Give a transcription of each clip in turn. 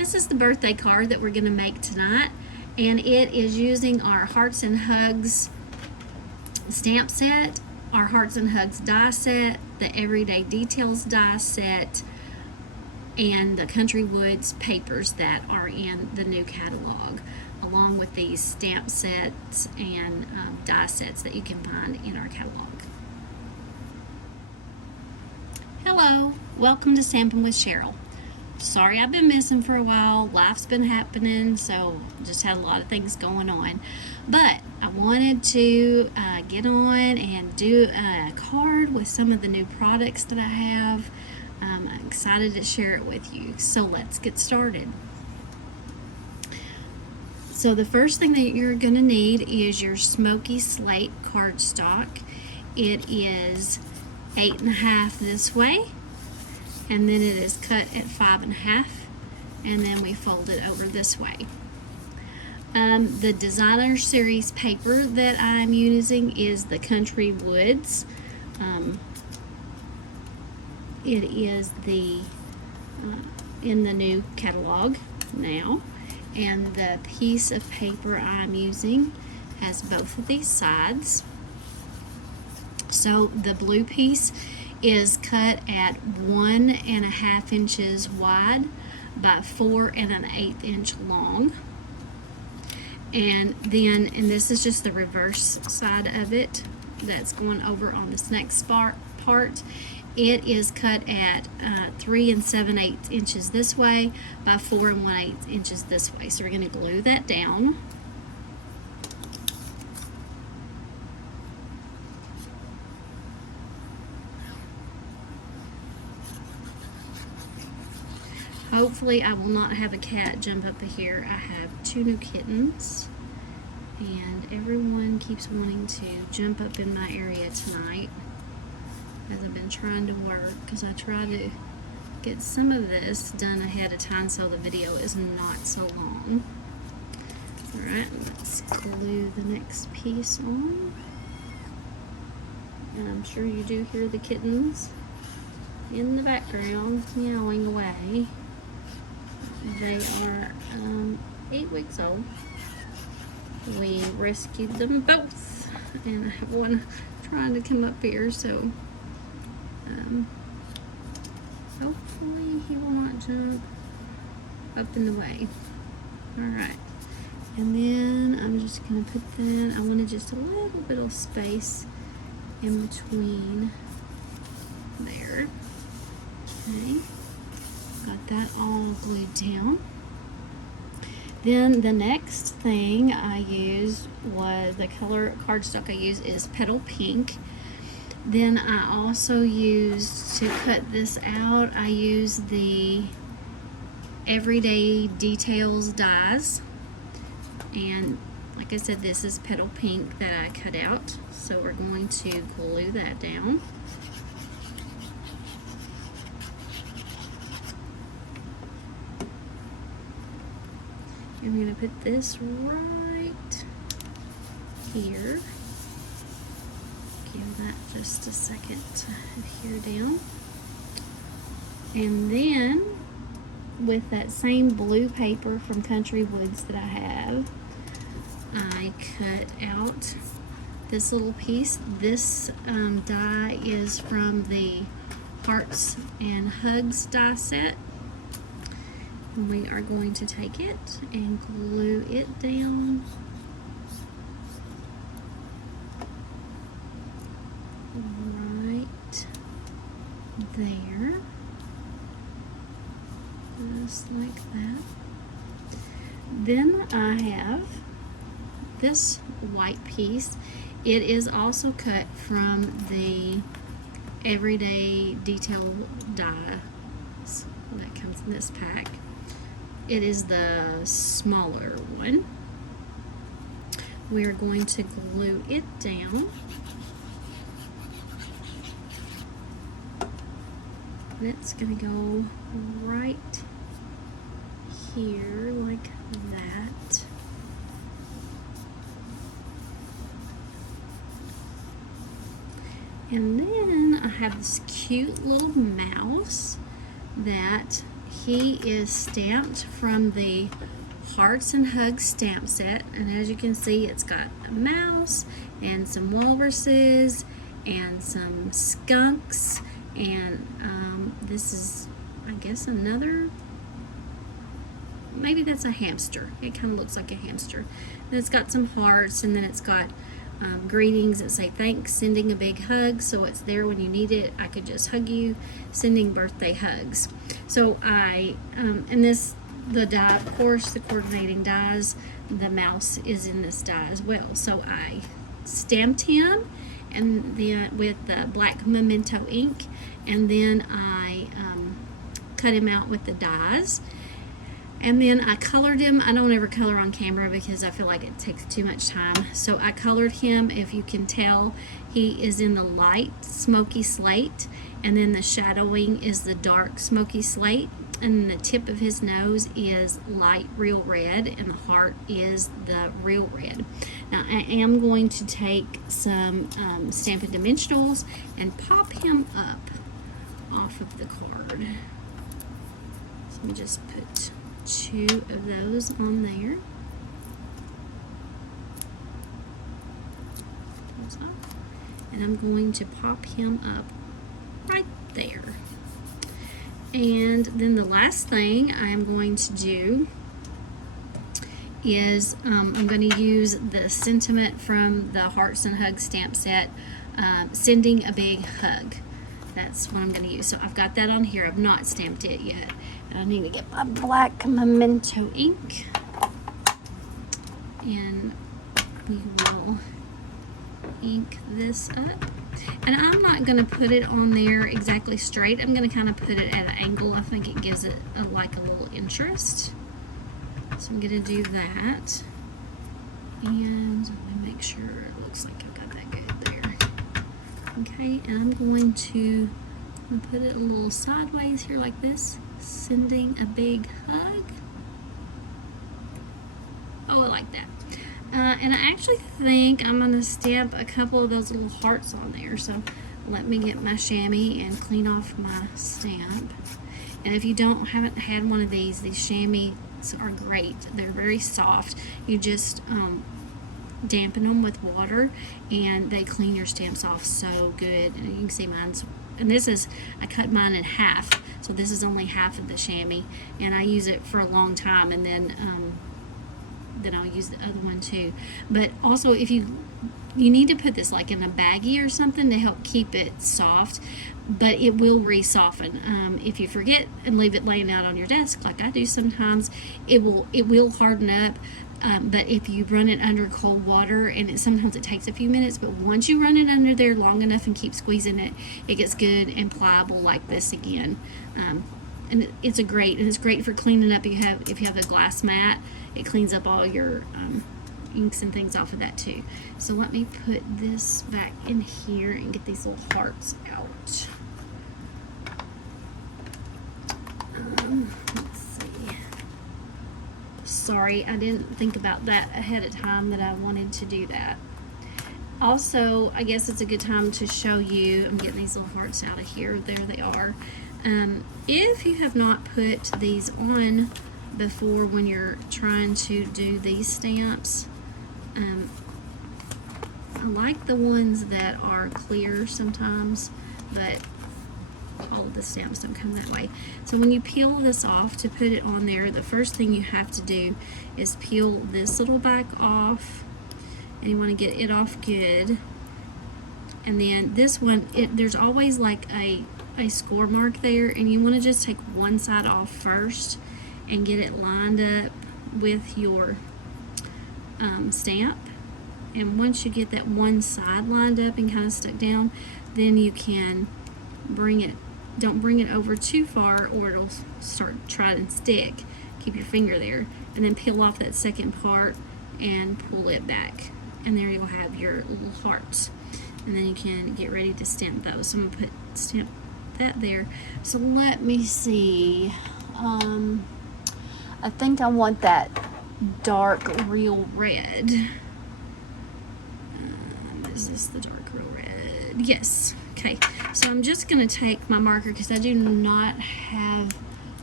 This is the birthday card that we're going to make tonight, and it is using our Hearts and Hugs stamp set, our Hearts and Hugs die set, the Everyday Details die set, and the Country Woods papers that are in the new catalog, along with these stamp sets and die sets that you can find in our catalog. Hello, welcome to Stampin' with Cheryl. Sorry I've been missing for a while. Life's been happening, so just had a lot of things going on. But I wanted to get on and do a card with some of the new products that I have. I'm excited to share it with you. So let's get started. So the first thing that you're going to need is your Smoky Slate Cardstock. It is 8.5 this way, and then it is cut at 5.5, and then we fold it over this way. The Designer Series paper that I'm using is the Country Woods. It is the in the new catalog now, and the piece of paper I'm using has both of these sides. So the blue piece is cut at 1.5 inches wide by 4 1/8 inch long. And then, and this is just the reverse side of it that's going over on this next part. It is cut at 3 7/8 inches this way by 4 1/8 inches this way. So we're going to glue that down. Hopefully I will not have a cat jump up here. I have 2 new kittens, and everyone keeps wanting to jump up in my area tonight as I've been trying to work, because I try to get some of this done ahead of time so the video is not so long. Alright, let's glue the next piece on. And I'm sure you do hear the kittens in the background meowing away. They are 8 weeks old. We rescued them both, and I have one trying to come up here, so hopefully he will not jump up in the way. Alright, and then I'm just going to put that, I wanted just a little bit of space in between there. Okay. Got that all glued down. Then the next thing I used was, the color cardstock I used is Petal Pink. Then I also used, to cut this out, I used the Everyday Details dies. And like I said, this is Petal Pink that I cut out. So we're going to glue that down. I'm going to put this right here. Give that just a second to adhere down. And then, with that same blue paper from Country Woods that I have, I cut out this little piece. This die is from the Hearts and Hugs die set. We are going to take it and glue it down right there, just like that. Then I have this white piece. It is also cut from the Everyday Detail dies that comes in this pack. It is the smaller one. We're going to glue it down. And it's going to go right here like that. And then I have this cute little mouse that he is stamped from the Hearts and Hugs stamp set, and as you can see, it's got a mouse and some walruses and some skunks, and this is, I guess, another, maybe that's a hamster. It kind of looks like a hamster. And it's got some hearts, and then it's got greetings that say thanks, sending a big hug, so it's there when you need it. I could just hug you, sending birthday hugs. So I, and this, the die, of course, the coordinating dies, the mouse is in this die as well. So I stamped him, and then with the black memento ink, and then I cut him out with the dies. And then I colored him. I don't ever color on camera because I feel like it takes too much time. So I colored him. If you can tell, he is in the light smoky slate, and then the shadowing is the dark smoky slate, and the tip of his nose is light real red, and the heart is the real red. Now I am going to take some Stampin' Dimensionals and pop him up off of the card. So let me just put 2 of those on there. And I'm going to pop him up right there. And then the last thing I'm going to do is I'm going to use the sentiment from the Hearts and Hugs stamp set, sending a big hug. That's what I'm going to use. So I've got that on here. I've not stamped it yet. And I need to get my black memento ink. And we will ink this up. And I'm not going to put it on there exactly straight. I'm going to kind of put it at an angle. I think it gives it like a little interest. So I'm going to do that. And let me make sure it looks like I've got that good there. Okay, and I'm going to put it a little sideways here like this, sending a big hug. Oh, I like that. And I actually think I'm going to stamp a couple of those little hearts on there. So let me get my chamois and clean off my stamp. And if you haven't had one of these chamois are great. They're very soft. You just dampen them with water, and they clean your stamps off so good. And you can see mine's, and this is, I cut mine in half, so this is only half of the chamois, and I use it for a long time, and then I'll use the other one too. But also, if you need to put this like in a baggie or something to help keep it soft, but it will re-soften. If you forget and leave it laying out on your desk like I do sometimes, it will harden up. But if you run it under cold water, and sometimes it takes a few minutes, but once you run it under there long enough and keep squeezing it, it gets good and pliable like this again. And it's great for cleaning up. If you have a glass mat, it cleans up all your inks and things off of that too. So let me put this back in here and get these little hearts out. Let's see. Sorry, I didn't think about that ahead of time that I wanted to do that. Also, I guess it's a good time to show you, I'm getting these little hearts out of here. There they are. If you have not put these on before when you're trying to do these stamps, I like the ones that are clear sometimes, but all of the stamps don't come that way. So when you peel this off to put it on there, the first thing you have to do is peel this little back off, and you want to get it off good. And then this one, there's always like a score mark there, and you want to just take one side off first and get it lined up with your stamp. And once you get that one side lined up and kind of stuck down, then you can don't bring it over too far or it'll try and stick. Keep your finger there, and then peel off that second part and pull it back, and there you'll have your little hearts. And then you can get ready to stamp those. So I'm going to stamp that there. So let me see. I think I want that dark real red. Is this the dark real red? Yes. Okay. So I'm just going to take my marker, because I do not have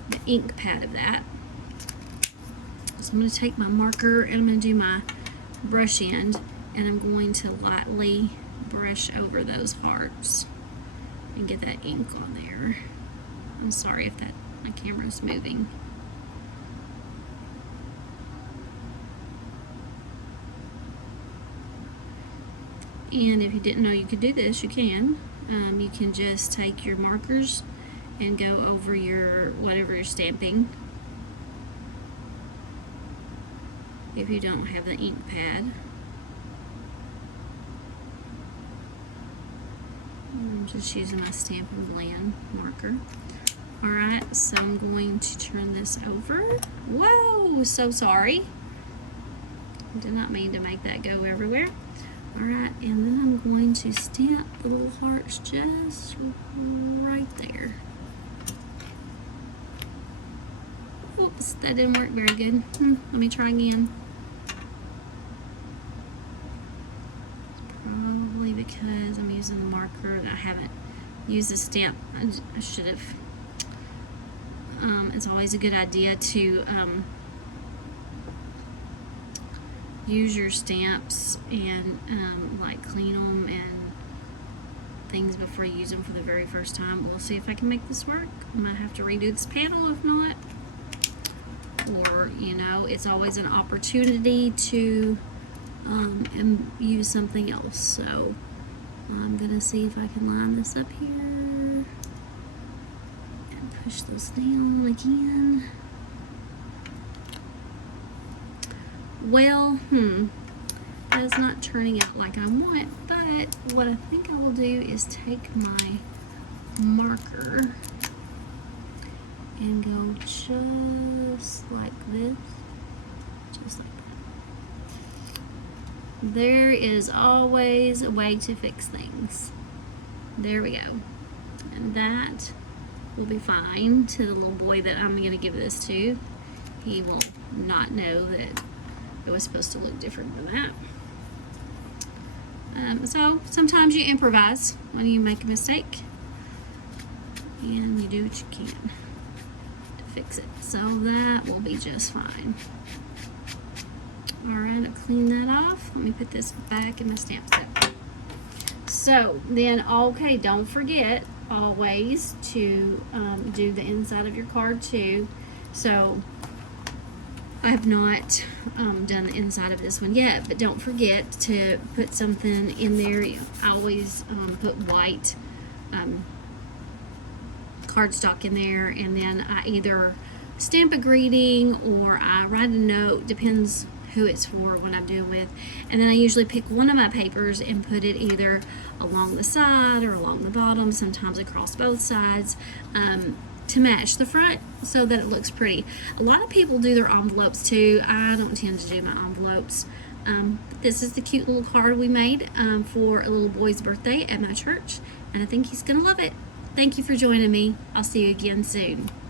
the ink pad of that. So I'm going to take my marker and I'm going to do my brush end, and I'm going to lightly brush over those hearts and get that ink on there. I'm sorry if my camera's moving. And if you didn't know you could do this, you can. You can just take your markers and go over your whatever you're stamping. If you don't have the ink pad. I'm just using my Stamp and Blend marker. Alright, so I'm going to turn this over. Whoa, so sorry. I did not mean to make that go everywhere. Alright, and then I'm going to stamp the little hearts just right there. Oops, that didn't work very good. Let me try again. Probably because I'm using the marker and I haven't used the stamp. I should have. It's always a good idea to use your stamps and like clean them and things before you use them for the very first time. We'll see if I can make this work. I might have to redo this panel if not. Or, you know, it's always an opportunity to use something else. So I'm gonna see if I can line this up here and push this down again. Well, that's not turning out like I want, but what I think I will do is take my marker and go just like this, just like that. There is always a way to fix things. There we go. And that will be fine to the little boy that I'm going to give this to. He will not know that it was supposed to look different than that. So sometimes you improvise when you make a mistake, and you do what you can to fix it. So that will be just fine. Alright, I'll clean that off. Let me put this back in my stamp set. So then, okay, don't forget always to do the inside of your card too. So I have not done the inside of this one yet, but don't forget to put something in there. I always put white cardstock in there, and then I either stamp a greeting or I write a note, depends who it's for, what I'm doing with, and then I usually pick one of my papers and put it either along the side or along the bottom, sometimes across both sides, to match the front so that it looks pretty. A lot of people do their envelopes too. I don't tend to do my envelopes. This is the cute little card we made for a little boy's birthday at my church, and I think he's gonna love it. Thank you for joining me. I'll see you again soon.